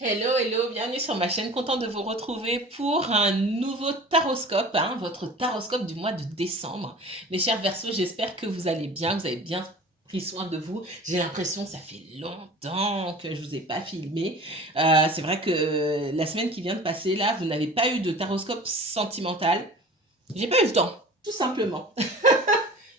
Hello, hello, bienvenue sur ma chaîne. Content de vous retrouver pour un nouveau taroscope, hein, votre taroscope du mois de décembre. Mes chers Verseaux, j'espère que vous allez bien, que vous avez bien pris soin de vous. J'ai l'impression que ça fait longtemps que je vous ai pas filmé. C'est vrai que la semaine qui vient de passer, là, vous n'avez pas eu de taroscope sentimental. J'ai pas eu le temps, tout simplement.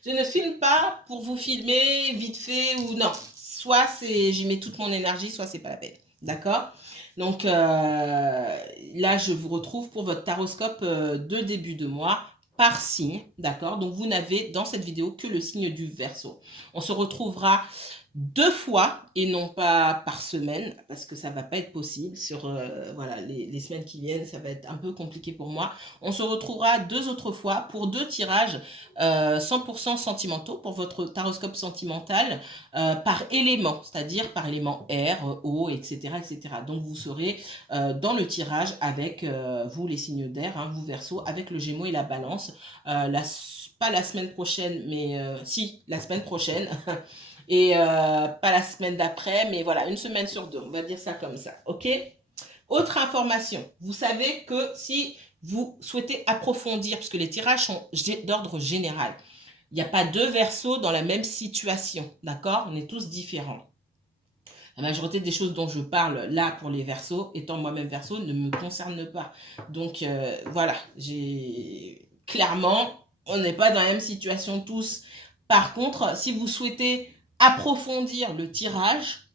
Je ne filme pas pour vous filmer vite fait ou non. Soit c'est j'y mets toute mon énergie, soit c'est pas la peine. D'accord. Donc là, je vous retrouve pour votre taroscope de début de mois par signe. D'accord. Donc vous n'avez dans cette vidéo que le signe du Verseau. On se retrouvera deux fois et non pas par semaine parce que ça va pas être possible sur voilà les semaines qui viennent, ça va être un peu compliqué pour moi. On se retrouvera deux autres fois pour deux tirages 100% sentimentaux pour votre taroscope sentimental par élément, c'est-à-dire par élément air, eau, etc., etc. Donc vous serez dans le tirage avec vous les signes d'air, hein, vous Verseau, avec le Gémeaux et la Balance. Pas la semaine prochaine, mais si la semaine prochaine. Et pas la semaine d'après, mais voilà, une semaine sur deux, on va dire ça comme ça, ok? Autre information, vous savez que si vous souhaitez approfondir, puisque les tirages sont d'ordre général, il n'y a pas deux Verseaux dans la même situation, d'accord? On est tous différents. La majorité des choses dont je parle là pour les Verseaux, étant moi-même Verseau, ne me concernent pas. Donc voilà, clairement, on n'est pas dans la même situation tous. Par contre, si vous souhaitez approfondir le tirage,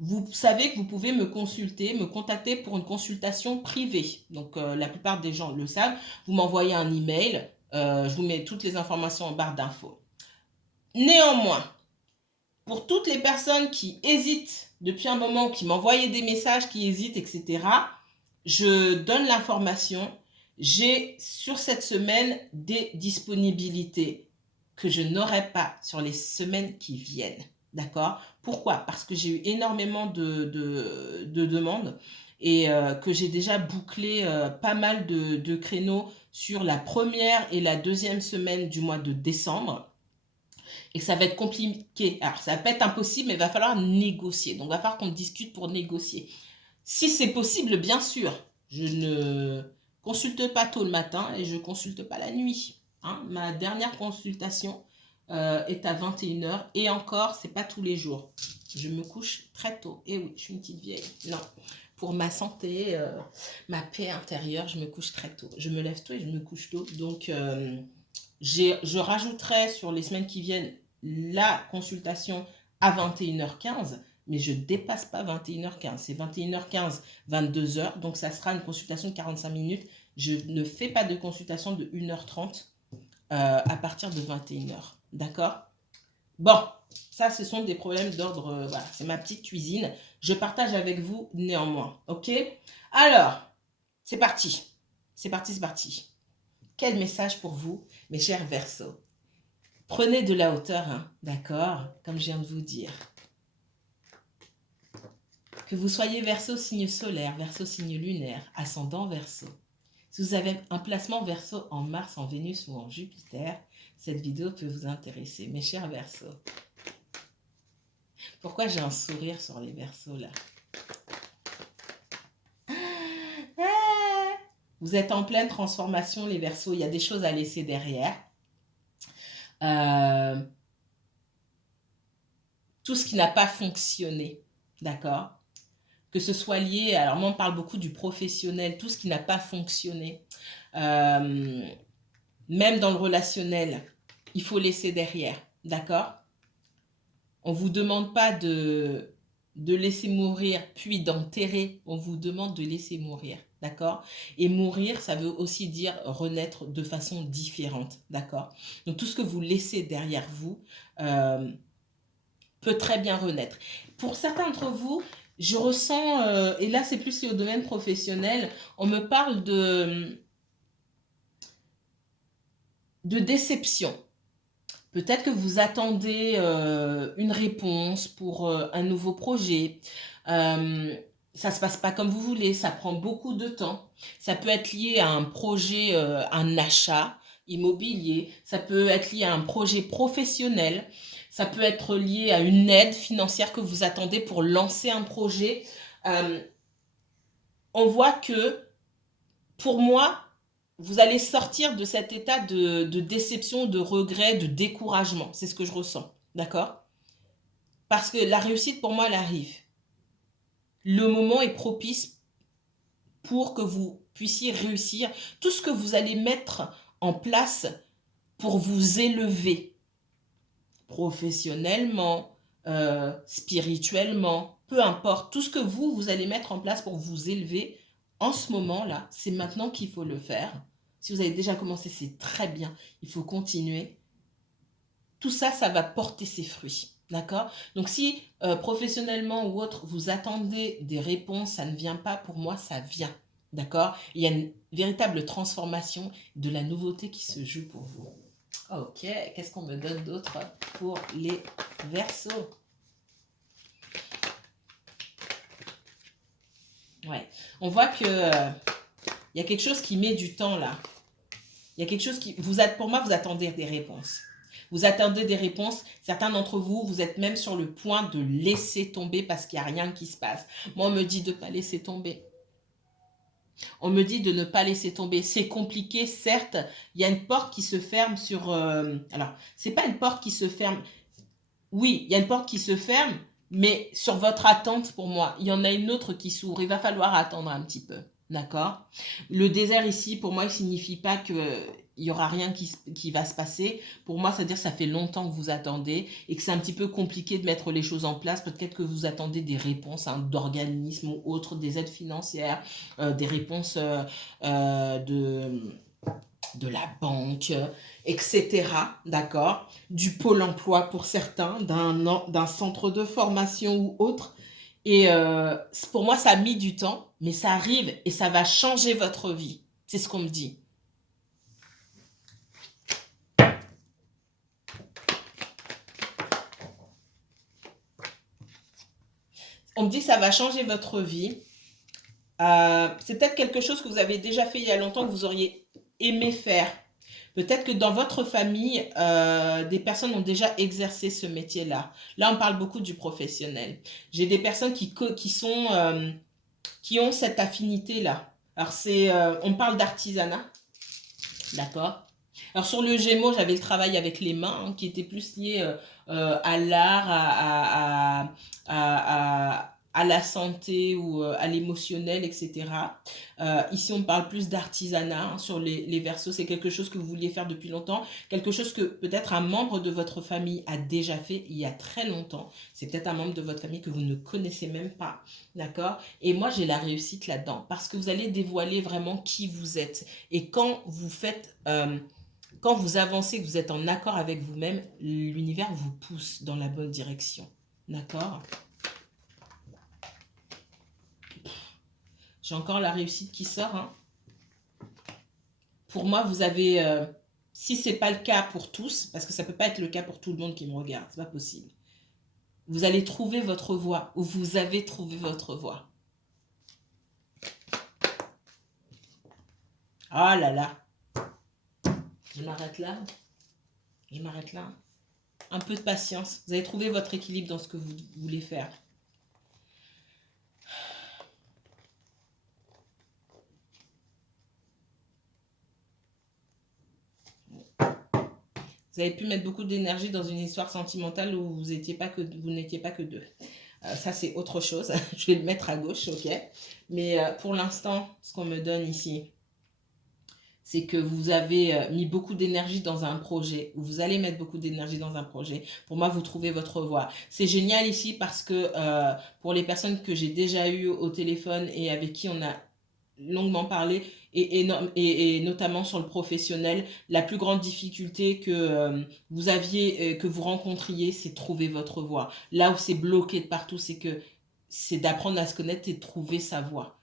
vous savez que vous pouvez me consulter, me contacter pour une consultation privée. Donc la plupart des gens le savent. Vous m'envoyez un email, je vous mets toutes les informations en barre d'infos. Néanmoins, pour toutes les personnes qui hésitent depuis un moment, qui m'envoyaient des messages, qui hésitent, etc., je donne l'information. J'ai sur cette semaine des disponibilités que je n'aurai pas sur les semaines qui viennent. D'accord? Pourquoi? Parce que j'ai eu énormément de demandes et que j'ai déjà bouclé pas mal de créneaux sur la première et la deuxième semaine du mois de décembre et que ça va être compliqué. Alors, ça va pas être impossible, mais il va falloir négocier. Donc, il va falloir qu'on discute pour négocier. Si c'est possible, bien sûr, je ne consulte pas tôt le matin et je ne consulte pas la nuit. Hein. Ma dernière consultation est à 21 h et encore, c'est pas tous les jours. Je me couche très tôt. Et oui, je suis une petite vieille. Non. Pour ma santé, ma paix intérieure, je me couche très tôt. Je me lève tôt et je me couche tôt. Donc, je rajouterai sur les semaines qui viennent la consultation à 21 h 15, mais je ne dépasse pas 21 h 15. C'est 21 h 15, 22 h, donc ça sera une consultation de 45 minutes. Je ne fais pas de consultation de 1 h 30 à partir de 21 h. D'accord? Bon, ça, ce sont des problèmes d'ordre, voilà, c'est ma petite cuisine. Je partage avec vous néanmoins, ok? Alors, c'est parti. C'est parti, c'est parti. Quel message pour vous, mes chers Verseaux? Prenez de la hauteur, hein, d'accord? Comme je viens de vous dire. Que vous soyez Verseau signe solaire, Verseau signe lunaire, ascendant Verseau. Si vous avez un placement Verseau en Mars, en Vénus ou en Jupiter, cette vidéo peut vous intéresser. Mes chers Verseaux, pourquoi j'ai un sourire sur les Verseaux là? Vous êtes en pleine transformation les Verseaux, il y a des choses à laisser derrière. Tout ce qui n'a pas fonctionné, d'accord? Que ce soit lié, alors moi on parle beaucoup du professionnel, tout ce qui n'a pas fonctionné, même dans le relationnel, il faut laisser derrière, d'accord? On ne vous demande pas de laisser mourir puis d'enterrer, on vous demande de laisser mourir, d'accord? Et mourir, ça veut aussi dire renaître de façon différente, d'accord? Donc tout ce que vous laissez derrière vous peut très bien renaître. Pour certains d'entre vous, je ressens, et là c'est plus lié au domaine professionnel, on me parle de déception. Peut-être que vous attendez une réponse pour un nouveau projet. Ça ne se passe pas comme vous voulez, ça prend beaucoup de temps. Ça peut être lié à un projet, un achat immobilier. Ça peut être lié à un projet professionnel. Ça peut être lié à une aide financière que vous attendez pour lancer un projet. On voit que, pour moi, vous allez sortir de cet état de déception, de regret, de découragement. C'est ce que je ressens, d'accord? Parce que la réussite, pour moi, elle arrive. Le moment est propice pour que vous puissiez réussir tout ce que vous allez mettre en place pour vous élever professionnellement, spirituellement, peu importe, tout ce que vous allez mettre en place pour vous élever en ce moment-là, c'est maintenant qu'il faut le faire. Si vous avez déjà commencé, c'est très bien, il faut continuer. Tout ça, ça va porter ses fruits. D'accord? Donc si professionnellement ou autre, vous attendez des réponses, ça ne vient pas, pour moi, ça vient. D'accord? Il y a une véritable transformation, de la nouveauté qui se joue pour vous. Ok, qu'est-ce qu'on me donne d'autre pour les Verseaux? Ouais, on voit que y a quelque chose qui met du temps là. Il y a quelque chose qui... pour moi, vous attendez des réponses. Vous attendez des réponses. Certains d'entre vous, vous êtes même sur le point de laisser tomber parce qu'il n'y a rien qui se passe. Moi, on me dit de ne pas laisser tomber. On me dit de ne pas laisser tomber. C'est compliqué, certes. Il y a une porte qui se ferme sur... alors, c'est pas une porte qui se ferme. Oui, il y a une porte qui se ferme, mais sur votre attente, pour moi, il y en a une autre qui s'ouvre. Il va falloir attendre un petit peu. D'accord? Le désert ici, pour moi, il ne signifie pas qu'il n'y aura rien qui va se passer. Pour moi, c'est-à-dire que ça fait longtemps que vous attendez et que c'est un petit peu compliqué de mettre les choses en place. Peut-être que vous attendez des réponses d'organismes ou autres, des aides financières, des réponses de la banque, etc. D'accord? Du pôle emploi pour certains, d'un centre de formation ou autre. Et pour moi, ça a mis du temps, mais ça arrive et ça va changer votre vie. C'est ce qu'on me dit. On me dit que ça va changer votre vie. C'est peut-être quelque chose que vous avez déjà fait il y a longtemps, que vous auriez aimé faire. Peut-être que dans votre famille, des personnes ont déjà exercé ce métier-là. Là, on parle beaucoup du professionnel. J'ai des personnes qui ont cette affinité-là. Alors, on parle d'artisanat, d'accord? Alors, sur le Gémeaux, j'avais le travail avec les mains, hein, qui était plus lié à l'art, à la santé ou à l'émotionnel, etc. Ici, on parle plus d'artisanat, hein, sur les Verseaux. C'est quelque chose que vous vouliez faire depuis longtemps, quelque chose que peut-être un membre de votre famille a déjà fait il y a très longtemps. C'est peut-être un membre de votre famille que vous ne connaissez même pas, d'accord? Et moi, j'ai la réussite là-dedans parce que vous allez dévoiler vraiment qui vous êtes. Et quand vous faites... quand vous avancez, que vous êtes en accord avec vous-même, l'univers vous pousse dans la bonne direction. D'accord? J'ai encore la réussite qui sort. Hein. Pour moi, vous avez... si ce n'est pas le cas pour tous, parce que ça ne peut pas être le cas pour tout le monde qui me regarde, c'est pas possible. Vous allez trouver votre voie, ou vous avez trouvé votre voie. Ah là là. Je m'arrête là. Je m'arrête là. Un peu de patience. Vous allez trouver votre équilibre dans ce que vous voulez faire. Vous avez pu mettre beaucoup d'énergie dans une histoire sentimentale où vous n'étiez pas que deux. Ça, c'est autre chose. Je vais le mettre à gauche, ok? Mais pour l'instant, ce qu'on me donne ici, c'est que vous avez mis beaucoup d'énergie dans un projet, ou vous allez mettre beaucoup d'énergie dans un projet. Pour moi, vous trouvez votre voie. C'est génial ici parce que pour les personnes que j'ai déjà eues au téléphone et avec qui on a longuement parlé, et notamment sur le professionnel, la plus grande difficulté que vous aviez, que vous rencontriez, c'est trouver votre voie. Là où c'est bloqué de partout, c'est d'apprendre à se connaître et de trouver sa voie.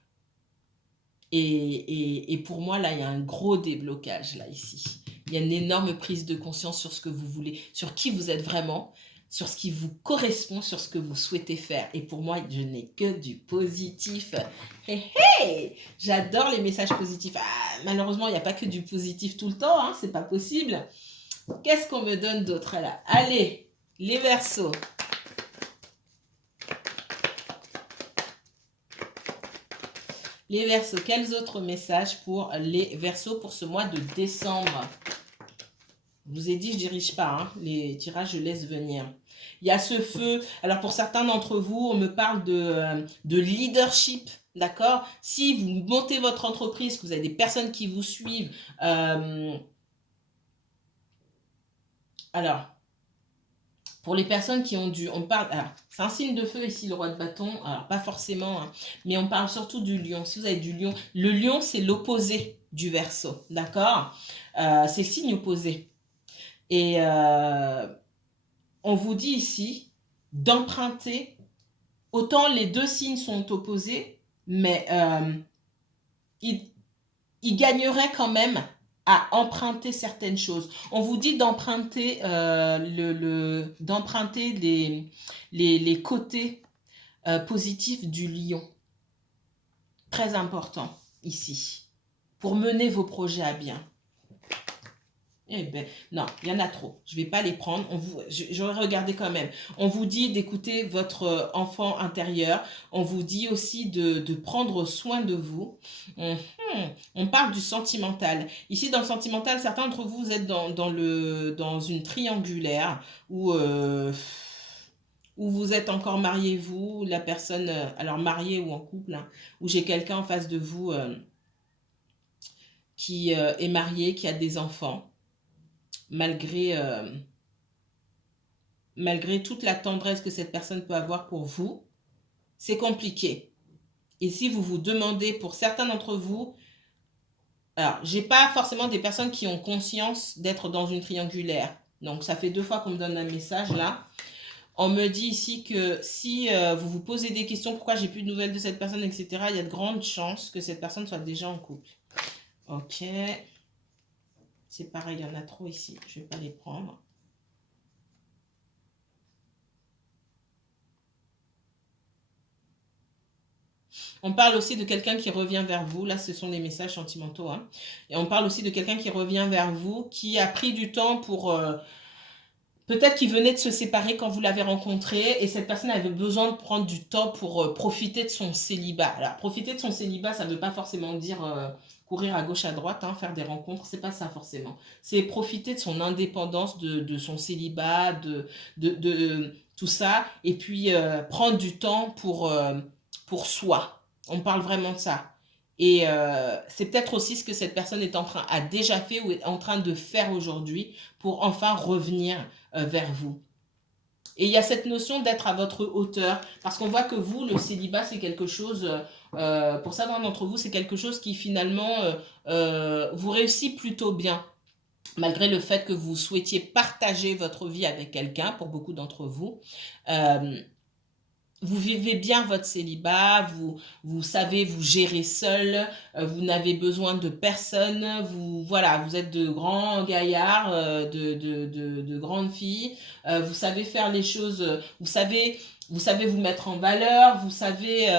Et pour moi, là, il y a un gros déblocage, là, ici. Il y a une énorme prise de conscience sur ce que vous voulez, sur qui vous êtes vraiment, sur ce qui vous correspond, sur ce que vous souhaitez faire. Et pour moi, je n'ai que du positif. Hey, hey, j'adore les messages positifs. Ah, malheureusement, il n'y a pas que du positif tout le temps, hein, c'est pas possible. Qu'est-ce qu'on me donne d'autre là? Allez, les Verseaux. Les Verseaux, quels autres messages pour les Verseaux pour ce mois de décembre? Je vous ai dit, je dirige pas, hein. Les tirages, je laisse venir. Il y a ce feu. Alors, pour certains d'entre vous, on me parle de leadership, d'accord? Si vous montez votre entreprise, que vous avez des personnes qui vous suivent, alors, pour les personnes qui ont dû... On parle... C'est un signe de feu ici, le roi de bâton. Alors, pas forcément, hein, mais on parle surtout du lion. Si vous avez du lion, le lion, c'est l'opposé du Verseau, d'accord? C'est le signe opposé. Et on vous dit ici d'emprunter, autant les deux signes sont opposés, mais ils gagneraient quand même à emprunter certaines choses. On vous dit d'emprunter d'emprunter les côtés positifs du lion. Très important ici, pour mener vos projets à bien. Eh ben, non, il y en a trop. Je ne vais pas les prendre. J'aurais regardé quand même. On vous dit d'écouter votre enfant intérieur. On vous dit aussi de prendre soin de vous. On parle du sentimental. Ici, dans le sentimental, certains d'entre vous, vous êtes dans une triangulaire où vous êtes encore marié, vous, la personne, alors mariée ou en couple, hein, où j'ai quelqu'un en face de vous qui est marié, qui a des enfants. Malgré toute la tendresse que cette personne peut avoir pour vous, c'est compliqué. Et si vous vous demandez, pour certains d'entre vous, alors, j'ai pas forcément des personnes qui ont conscience d'être dans une triangulaire. Donc, ça fait 2 fois qu'on me donne un message là. On me dit ici que si vous vous posez des questions, pourquoi j'ai plus de nouvelles de cette personne, etc., il y a de grandes chances que cette personne soit déjà en couple. Ok. C'est pareil, il y en a trop ici. Je ne vais pas les prendre. On parle aussi de quelqu'un qui revient vers vous. Là, ce sont les messages sentimentaux, hein. Et on parle aussi de quelqu'un qui revient vers vous, qui a pris du temps pour... peut-être qu'il venait de se séparer quand vous l'avez rencontré et cette personne avait besoin de prendre du temps pour profiter de son célibat. Alors, profiter de son célibat, ça ne veut pas forcément dire courir à gauche, à droite, hein, faire des rencontres. C'est pas ça forcément. C'est profiter de son indépendance, de son célibat, de tout ça. Et puis, prendre du temps pour soi. On parle vraiment de ça. Et c'est peut-être aussi ce que cette personne a déjà fait ou est en train de faire aujourd'hui pour enfin revenir vers vous. Et il y a cette notion d'être à votre hauteur, parce qu'on voit que vous, le célibat, c'est quelque chose, pour certains d'entre vous, c'est quelque chose qui finalement vous réussit plutôt bien. Malgré le fait que vous souhaitiez partager votre vie avec quelqu'un, pour beaucoup d'entre vous, vous vivez bien votre célibat, vous savez vous gérer seul, vous n'avez besoin de personne, voilà, vous êtes de grands gaillards, de grandes filles, vous savez faire les choses, vous savez vous mettre en valeur, vous savez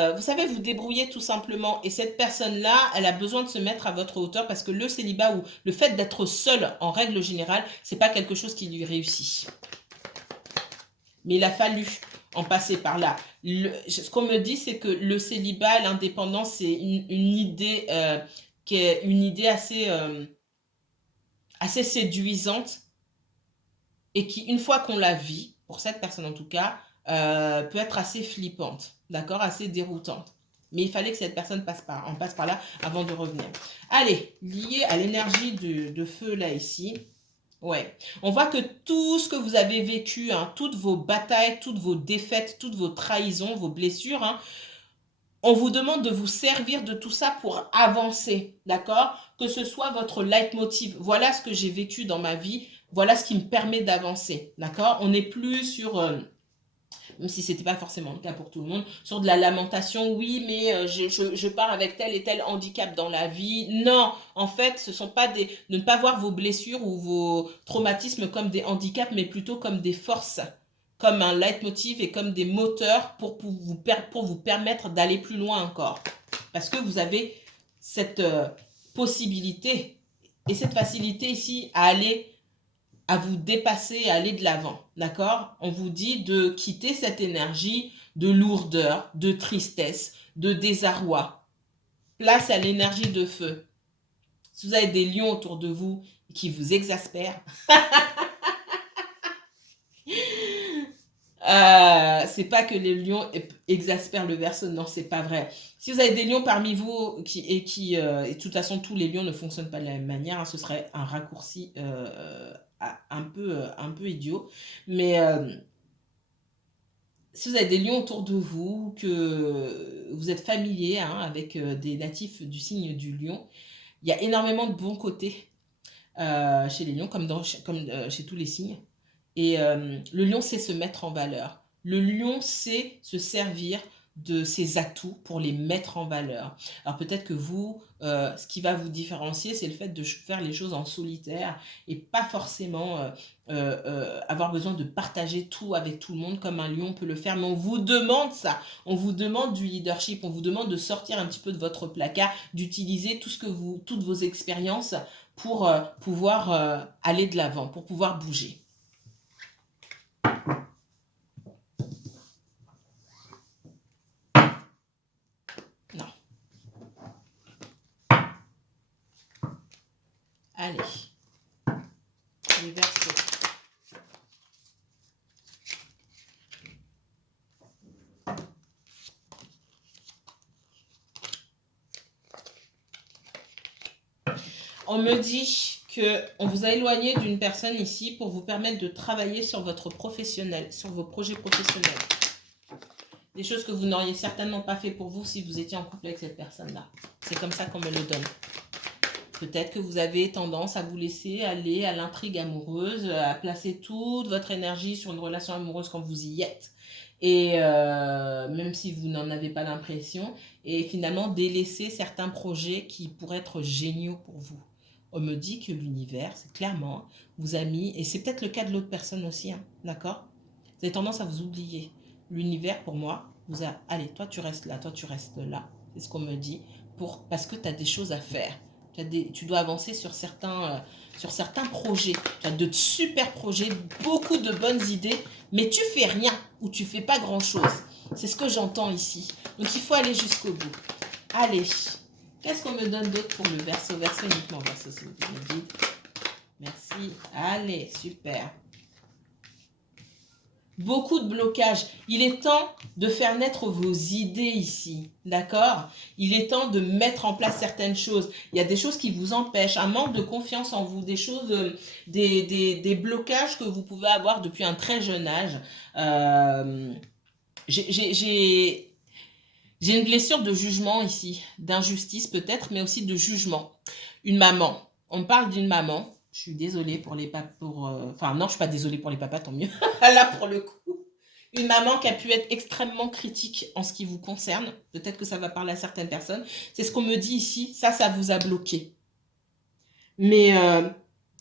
vous débrouiller tout simplement. Et cette personne-là, elle a besoin de se mettre à votre hauteur parce que le célibat ou le fait d'être seul, en règle générale, c'est pas quelque chose qui lui réussit. Mais il a fallu en passer par là. Ce qu'on me dit, c'est que le célibat, l'indépendance, c'est une idée qui est une idée assez séduisante et qui, une fois qu'on la vit, pour cette personne en tout cas, peut être assez flippante, d'accord, assez déroutante. Mais il fallait que cette personne passe par là avant de revenir. Allez, lié à l'énergie de feu là ici. Ouais, on voit que tout ce que vous avez vécu, hein, toutes vos batailles, toutes vos défaites, toutes vos trahisons, vos blessures, hein, on vous demande de vous servir de tout ça pour avancer, d'accord? Que ce soit votre leitmotiv. Voilà ce que j'ai vécu dans ma vie, voilà ce qui me permet d'avancer, d'accord? On n'est plus sur... même si ce n'était pas forcément le cas pour tout le monde, sur de la lamentation, oui, mais je pars avec tel et tel handicap dans la vie. Non, en fait, ce sont pas de ne pas voir vos blessures ou vos traumatismes comme des handicaps, mais plutôt comme des forces, comme un leitmotiv et comme des moteurs pour vous permettre d'aller plus loin encore. Parce que vous avez cette possibilité et cette facilité ici à vous dépasser, à aller de l'avant, d'accord? On vous dit de quitter cette énergie de lourdeur, de tristesse, de désarroi. place à l'énergie de feu. Si vous avez des lions autour de vous qui vous exaspèrent, c'est pas que les lions exaspèrent le Verseau, non, c'est pas vrai. Si vous avez des lions parmi vous et de toute façon tous les lions ne fonctionnent pas de la même manière, hein, ce serait un raccourci un peu idiot, mais si vous avez des lions autour de vous, que vous êtes familier avec des natifs du signe du lion, il y a énormément de bons côtés chez les lions, comme chez tous les signes. Et le lion sait se mettre en valeur. Le lion sait se servir de ses atouts pour les mettre en valeur. Alors peut-être que vous, ce qui va vous différencier, c'est le fait de faire les choses en solitaire et pas forcément avoir besoin de partager tout avec tout le monde comme un lion peut le faire. Mais on vous demande ça. On vous demande du leadership. On vous demande de sortir un petit peu de votre placard, d'utiliser toutes vos expériences pour pouvoir aller de l'avant, pour pouvoir bouger. Non. Allez. Les Verseaux. On me dit qu'on vous a éloigné d'une personne ici pour vous permettre de travailler sur votre professionnel, sur vos projets professionnels. Des choses que vous n'auriez certainement pas fait pour vous si vous étiez en couple avec cette personne-là. C'est comme ça qu'on me le donne. Peut-être que vous avez tendance à vous laisser aller à l'intrigue amoureuse, à placer toute votre énergie sur une relation amoureuse quand vous y êtes. Et même si vous n'en avez pas l'impression, et finalement délaisser certains projets qui pourraient être géniaux pour vous. On me dit que l'univers, c'est clairement, vous a mis, et c'est peut-être le cas de l'autre personne aussi, d'accord? Vous avez tendance à vous oublier. L'univers, pour moi, vous a, allez, toi tu restes là, c'est ce qu'on me dit, parce que tu as des choses à faire. Tu dois avancer sur certains projets. Tu as de super projets, beaucoup de bonnes idées, mais tu fais rien ou tu fais pas grand-chose. C'est ce que j'entends ici. Donc il faut aller jusqu'au bout. Allez, qu'est-ce qu'on me donne d'autre pour le Verseau? Verseau uniquement, Verseau, s'il vous plaît. Merci. Allez, super. Beaucoup de blocages. Il est temps de faire naître vos idées ici, d'accord? Il est temps de mettre en place certaines choses. Il y a des choses qui vous empêchent, un manque de confiance en vous, des choses, des blocages que vous pouvez avoir depuis un très jeune âge. J'ai une blessure de jugement ici, d'injustice peut-être, mais aussi de jugement. Une maman. On parle d'une maman. Je suis désolée pour les papas. Enfin, non, je suis pas désolée pour les papas, tant mieux. Là, pour le coup. Une maman qui a pu être extrêmement critique en ce qui vous concerne. Peut-être que ça va parler à certaines personnes. C'est ce qu'on me dit ici. Ça vous a bloqué. Mais à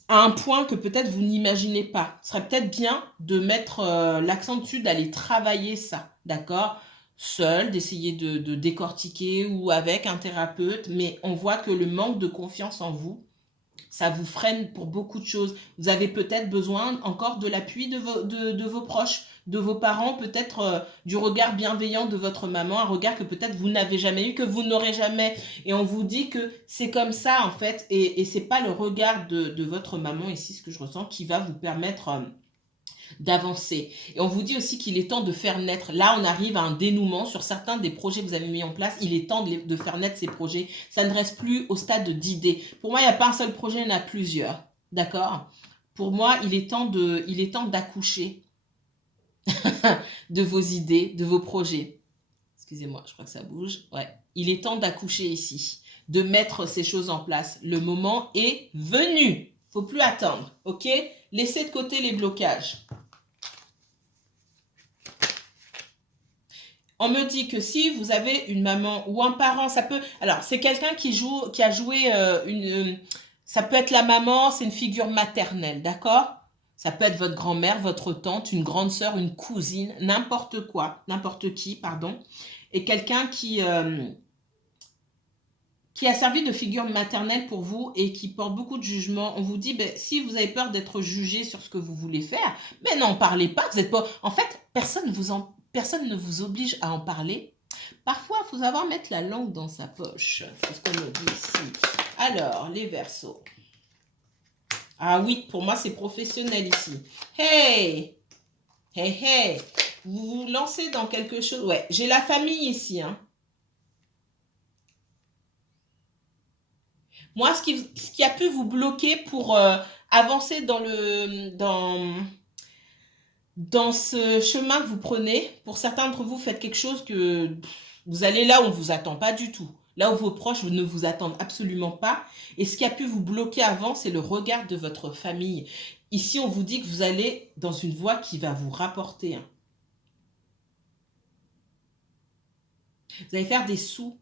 un point que peut-être vous n'imaginez pas. Ce serait peut-être bien de mettre l'accent dessus, d'aller travailler ça. D'accord ? Seul, d'essayer de décortiquer ou avec un thérapeute. Mais on voit que le manque de confiance en vous, ça vous freine pour beaucoup de choses. Vous avez peut-être besoin encore de l'appui de vos proches, de vos parents, peut-être du regard bienveillant de votre maman, un regard que peut-être vous n'avez jamais eu, que vous n'aurez jamais. Et on vous dit que c'est comme ça en fait, et c'est pas le regard de votre maman ici, ce que je ressens, qui va vous permettre d'avancer. Et on vous dit aussi qu'il est temps de faire naître. Là, on arrive à un dénouement sur certains des projets que vous avez mis en place. Il est temps de faire naître ces projets. Ça ne reste plus au stade d'idées. Pour moi, il n'y a pas un seul projet, il y en a plusieurs. D'accord? Pour moi, il est temps d'accoucher de vos idées, de vos projets. Excusez-moi, je crois que ça bouge. Ouais. Il est temps d'accoucher ici, de mettre ces choses en place. Le moment est venu. Faut plus attendre, ok? Laissez de côté les blocages. On me dit que si vous avez une maman ou un parent, ça peut... Alors, c'est quelqu'un qui a joué ça peut être la maman, c'est une figure maternelle, d'accord? Ça peut être votre grand-mère, votre tante, une grande sœur, une cousine, n'importe quoi, n'importe qui, pardon. Et quelqu'un qui a servi de figure maternelle pour vous et qui porte beaucoup de jugement. On vous dit, si vous avez peur d'être jugé sur ce que vous voulez faire, mais n'en parlez pas. Vous êtes pas... En fait, personne ne vous oblige à en parler Parfois, il faut savoir mettre la langue dans sa poche. C'est ce qu'on me dit ici. Alors, les Verseaux. Ah oui, pour moi, c'est professionnel ici. Hey! Hey, hey! Vous vous lancez dans quelque chose. Ouais, j'ai la famille ici. Hein. Moi, ce qui a pu vous bloquer pour avancer dans ce chemin que vous prenez, pour certains d'entre vous, faites quelque chose que vous allez là où on ne vous attend pas du tout. Là où vos proches ne vous attendent absolument pas. Et ce qui a pu vous bloquer avant, c'est le regard de votre famille. Ici, on vous dit que vous allez dans une voie qui va vous rapporter. Hein. Vous allez faire des sous.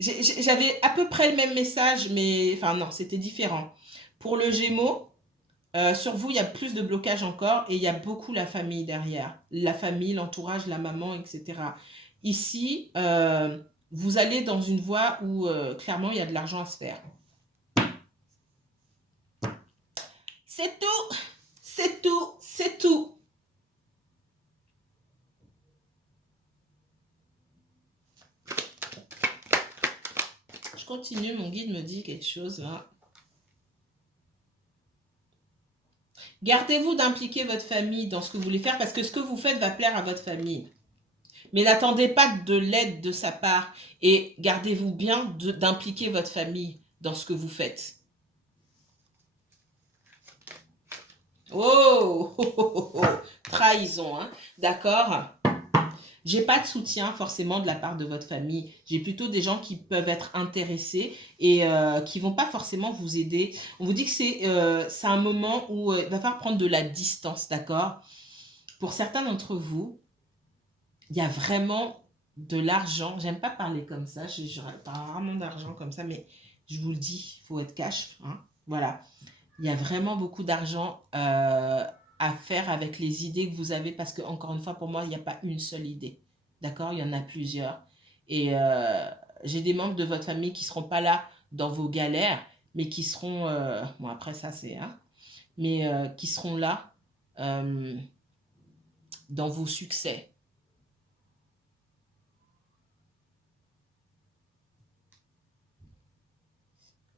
J'avais à peu près le même message, mais enfin non, c'était différent. Pour le Gémeaux, sur vous, il y a plus de blocage encore et il y a beaucoup la famille derrière. La famille, l'entourage, la maman, etc. Ici, vous allez dans une voie où clairement, il y a de l'argent à se faire. C'est tout, c'est tout, c'est tout. Je continue, mon guide me dit quelque chose là. Gardez-vous d'impliquer votre famille dans ce que vous voulez faire parce que ce que vous faites va plaire à votre famille. Mais n'attendez pas de l'aide de sa part et gardez-vous bien d'impliquer votre famille dans ce que vous faites. Oh, oh, oh, oh. Trahison, hein? D'accord. J'ai pas de soutien forcément de la part de votre famille. J'ai plutôt des gens qui peuvent être intéressés et qui vont pas forcément vous aider. On vous dit que c'est un moment où il va falloir prendre de la distance, d'accord? Pour certains d'entre vous, il y a vraiment de l'argent. J'aime pas parler comme ça. Je parle rarement d'argent comme ça, mais je vous le dis, il faut être cash. Hein? Voilà. Il y a vraiment beaucoup d'argent à faire avec les idées que vous avez parce que, encore une fois, pour moi, il n'y a pas une seule idée. D'accord? Il y en a plusieurs. Et j'ai des membres de votre famille qui ne seront pas là dans vos galères, mais qui seront. Bon, après, ça, c'est. Hein, mais qui seront là dans vos succès.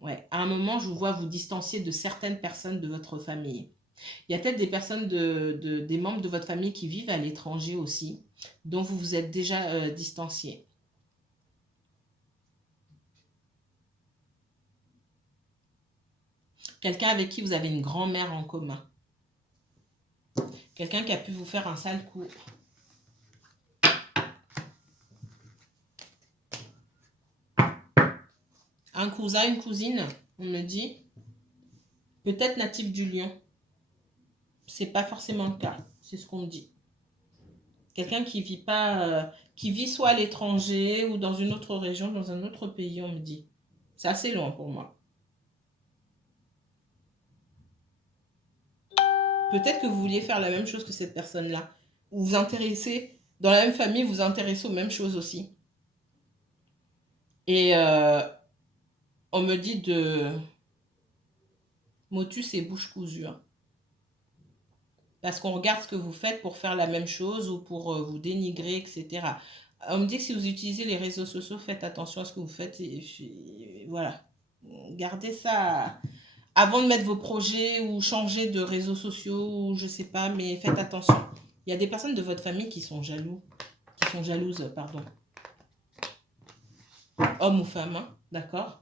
Ouais, à un moment, je vous vois vous distancier de certaines personnes de votre famille. Il y a peut-être des personnes, des membres de votre famille qui vivent à l'étranger aussi, dont vous vous êtes déjà distancié. Quelqu'un avec qui vous avez une grand-mère en commun. Quelqu'un qui a pu vous faire un sale coup. Un cousin, une cousine, on me dit. Peut-être natif du Lion. C'est pas forcément le cas, c'est ce qu'on me dit. Quelqu'un qui vit pas, qui vit soit à l'étranger ou dans une autre région, dans un autre pays, on me dit. C'est assez loin pour moi. Peut-être que vous vouliez faire la même chose que cette personne-là. Ou vous intéressez, dans la même famille, vous intéressez aux mêmes choses aussi. Et on me dit de motus et bouche cousue. Hein. Parce qu'on regarde ce que vous faites pour faire la même chose ou pour vous dénigrer, etc. On me dit que si vous utilisez les réseaux sociaux, faites attention à ce que vous faites. Et voilà. Gardez ça avant de mettre vos projets ou changer de réseaux sociaux ou je sais pas, mais faites attention. Il y a des personnes de votre famille qui sont jalouses, pardon. Homme ou femme, hein, d'accord?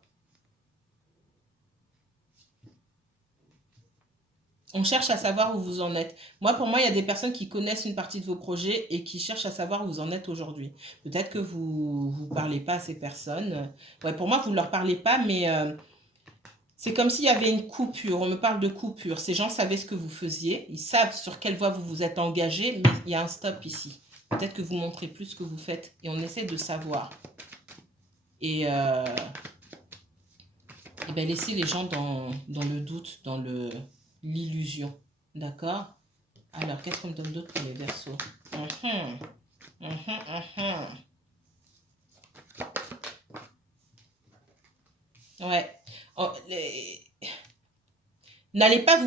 On cherche à savoir où vous en êtes. Moi, pour moi, il y a des personnes qui connaissent une partie de vos projets et qui cherchent à savoir où vous en êtes aujourd'hui. Peut-être que vous parlez pas à ces personnes. Ouais, pour moi, vous ne leur parlez pas, mais c'est comme s'il y avait une coupure. On me parle de coupure. Ces gens savaient ce que vous faisiez. Ils savent sur quelle voie vous vous êtes engagé, mais il y a un stop ici. Peut-être que vous montrez plus ce que vous faites et on essaie de savoir. Et ben laissez les gens dans le doute, dans l'illusion. D'accord? Alors, qu'est-ce qu'on me donne d'autre pour les Verseaux? Ouais. Oh, n'allez pas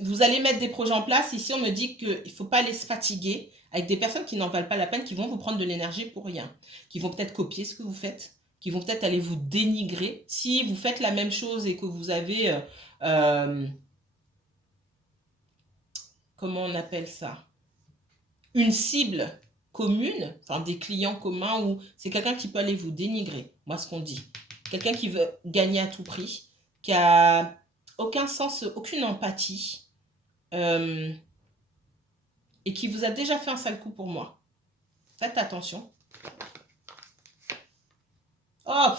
vous allez mettre des projets en place. Ici, on me dit qu'il ne faut pas les fatiguer. avec des personnes qui n'en valent pas la peine, qui vont vous prendre de l'énergie pour rien, qui vont peut-être copier ce que vous faites, qui vont peut-être aller vous dénigrer. Si vous faites la même chose et que vous avez, comment on appelle ça, une cible commune, enfin des clients communs, ou c'est quelqu'un qui peut aller vous dénigrer, moi ce qu'on dit. Quelqu'un qui veut gagner à tout prix, qui a aucun sens, aucune empathie, et qui vous a déjà fait un sale coup pour moi. Faites attention. Oh,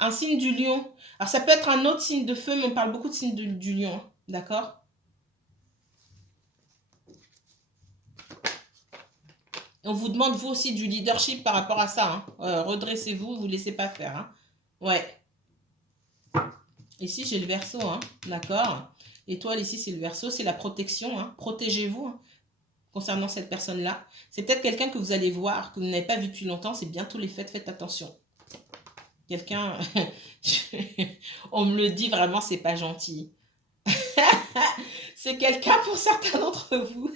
un signe du lion. Alors ça peut être un autre signe de feu, mais on parle beaucoup de signes du lion, d'accord? On vous demande, vous aussi, du leadership par rapport à ça. Hein. Redressez-vous, vous ne laissez pas faire. Hein. Ouais. Ici, j'ai le Verseau, hein. D'accord? Étoile, ici, c'est le Verseau, c'est la protection. Hein. Protégez-vous hein, concernant cette personne-là. C'est peut-être quelqu'un que vous allez voir, que vous n'avez pas vu depuis longtemps. C'est bientôt les fêtes, faites attention. Quelqu'un, on me le dit vraiment, c'est pas gentil. C'est quelqu'un pour certains d'entre vous.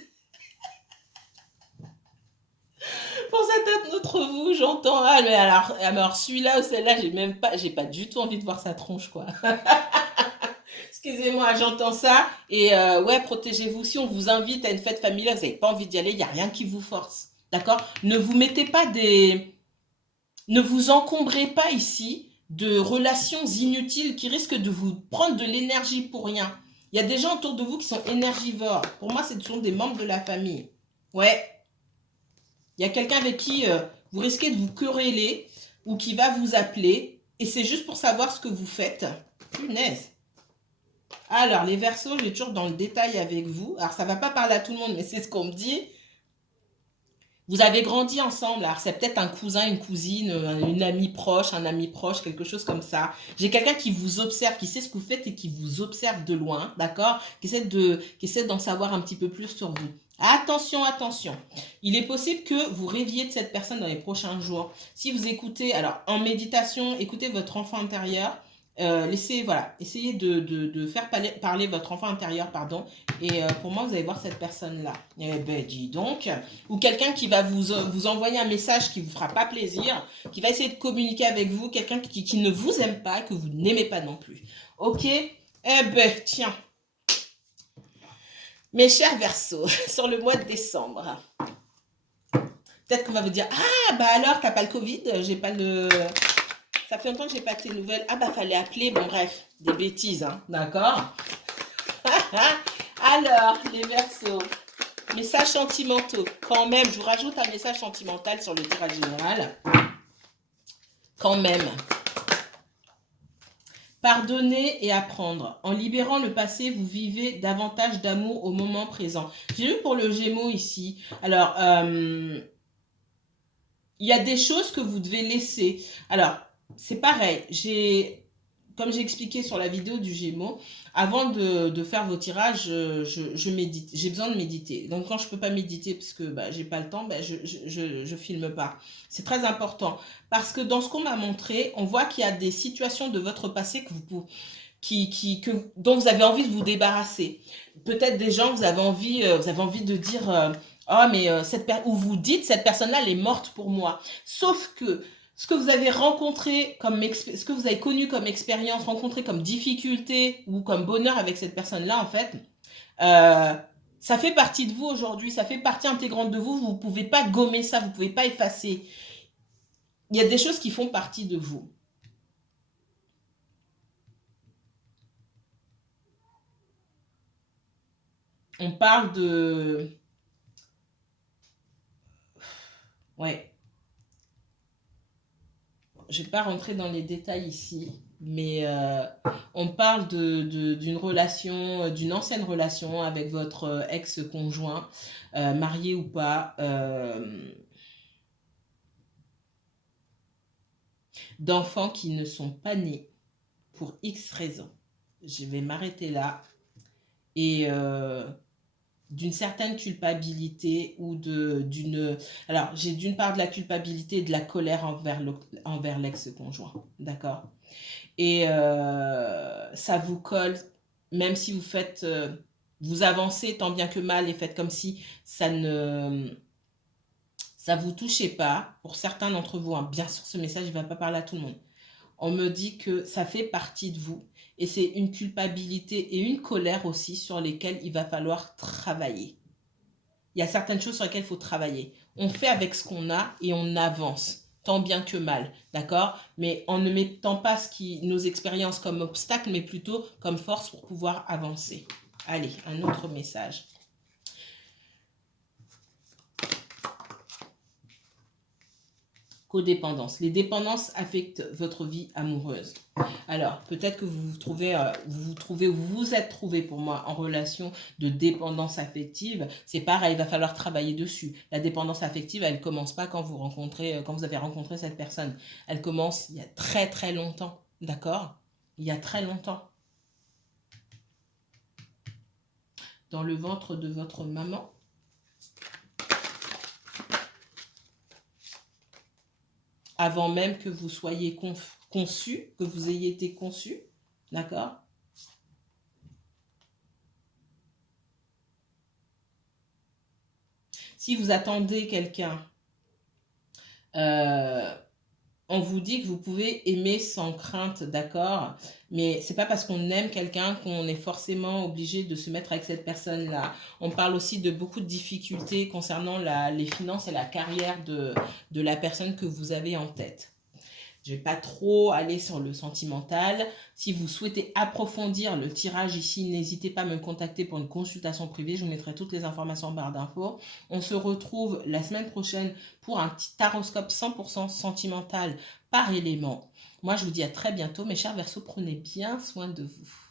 Pour certains d'entre vous, j'entends, ah, mais alors celui-là ou celle-là, j'ai pas du tout envie de voir sa tronche, quoi. Excusez-moi, j'entends ça. Et ouais, protégez-vous. Si on vous invite à une fête familiale, vous n'avez pas envie d'y aller, il n'y a rien qui vous force. D'accord? Ne vous mettez pas ne vous encombrez pas ici de relations inutiles qui risquent de vous prendre de l'énergie pour rien. Il y a des gens autour de vous qui sont énergivores. Pour moi, ce sont des membres de la famille. Ouais. Il y a quelqu'un avec qui vous risquez de vous quereller ou qui va vous appeler et c'est juste pour savoir ce que vous faites. Punaise. Alors, les Verseaux, je vais toujours dans le détail avec vous. Alors, ça ne va pas parler à tout le monde, mais c'est ce qu'on me dit. Vous avez grandi ensemble. Alors, c'est peut-être un cousin, une cousine, une amie proche, un ami proche, quelque chose comme ça. J'ai quelqu'un qui vous observe, qui sait ce que vous faites et qui vous observe de loin, d'accord? Qui essaie d'en savoir un petit peu plus sur vous. Attention, attention. Il est possible que vous rêviez de cette personne dans les prochains jours. Si vous écoutez, alors en méditation, écoutez votre enfant intérieur. Essayez de faire parler votre enfant intérieur, pardon. Et pour moi, vous allez voir cette personne-là. Eh ben, dis donc. Ou quelqu'un qui va vous envoyer un message qui ne vous fera pas plaisir, qui va essayer de communiquer avec vous, quelqu'un qui ne vous aime pas, que vous n'aimez pas non plus. Ok? Eh ben, tiens. Mes chers Verseaux, sur le mois de décembre, peut-être qu'on va vous dire, ah, bah alors, t'as pas le Covid, j'ai pas le... Ça fait longtemps que j'ai pas tes nouvelles. Ah bah fallait appeler, bon bref, des bêtises, hein, d'accord? Alors, les Verseaux, messages sentimentaux, quand même, je vous rajoute un message sentimental sur le tirage général. Quand même. Pardonner et apprendre. En libérant le passé, vous vivez davantage d'amour au moment présent. J'ai vu pour le Gémeaux ici. Alors, il y a des choses que vous devez laisser. Alors, c'est pareil. Comme j'ai expliqué sur la vidéo du Gémeaux, avant de faire vos tirages, je médite. J'ai besoin de méditer. Donc, quand je ne peux pas méditer parce que je n'ai pas le temps, je filme pas. C'est très important. Parce que dans ce qu'on m'a montré, on voit qu'il y a des situations de votre passé dont vous avez envie de vous débarrasser. Peut-être des gens, vous avez envie de dire... oh, mais ou vous dites, cette personne-là, elle est morte pour moi. Sauf que ce que vous avez rencontré ce que vous avez connu comme expérience, rencontré comme difficulté ou comme bonheur avec cette personne-là, en fait, ça fait partie de vous aujourd'hui, ça fait partie intégrante de vous. Vous ne pouvez pas gommer ça, vous ne pouvez pas effacer. Il y a des choses qui font partie de vous. On parle de... Ouais. Je ne vais pas rentrer dans les détails ici, mais on parle d'une relation, d'une ancienne relation avec votre ex-conjoint, marié ou pas, d'enfants qui ne sont pas nés pour X raisons. Je vais m'arrêter là. Et d'une certaine culpabilité ou d'une... Alors, j'ai d'une part de la culpabilité et de la colère envers l'ex-conjoint, d'accord? Et ça vous colle, même si vous faites Vous avancez tant bien que mal et faites comme si ça vous touchait pas. Pour certains d'entre vous, hein, bien sûr, ce message ne va pas parler à tout le monde. On me dit que ça fait partie de vous et c'est une culpabilité et une colère aussi sur lesquelles il va falloir travailler. Il y a certaines choses sur lesquelles il faut travailler. On fait avec ce qu'on a et on avance, tant bien que mal, d'accord? Mais en ne mettant pas nos expériences comme obstacle, mais plutôt comme force pour pouvoir avancer. Allez, un autre message. Codépendance. Les dépendances affectent votre vie amoureuse. Alors, peut-être que vous vous êtes trouvé pour moi en relation de dépendance affective. C'est pareil, il va falloir travailler dessus. La dépendance affective, elle ne commence pas quand vous avez rencontré cette personne. Elle commence il y a très très longtemps, d'accord? Il y a très longtemps. Dans le ventre de votre maman. Avant même que vous soyez conçu, que vous ayez été conçu, d'accord? Si vous attendez quelqu'un, on vous dit que vous pouvez aimer sans crainte, d'accord? Mais c'est pas parce qu'on aime quelqu'un qu'on est forcément obligé de se mettre avec cette personne-là. On parle aussi de beaucoup de difficultés concernant les finances et la carrière de la personne que vous avez en tête. Je ne vais pas trop aller sur le sentimental. Si vous souhaitez approfondir le tirage ici, n'hésitez pas à me contacter pour une consultation privée. Je vous mettrai toutes les informations en barre d'infos. On se retrouve la semaine prochaine pour un petit taroscope 100% sentimental par élément. Moi, je vous dis à très bientôt. Mes chers Verseaux, prenez bien soin de vous.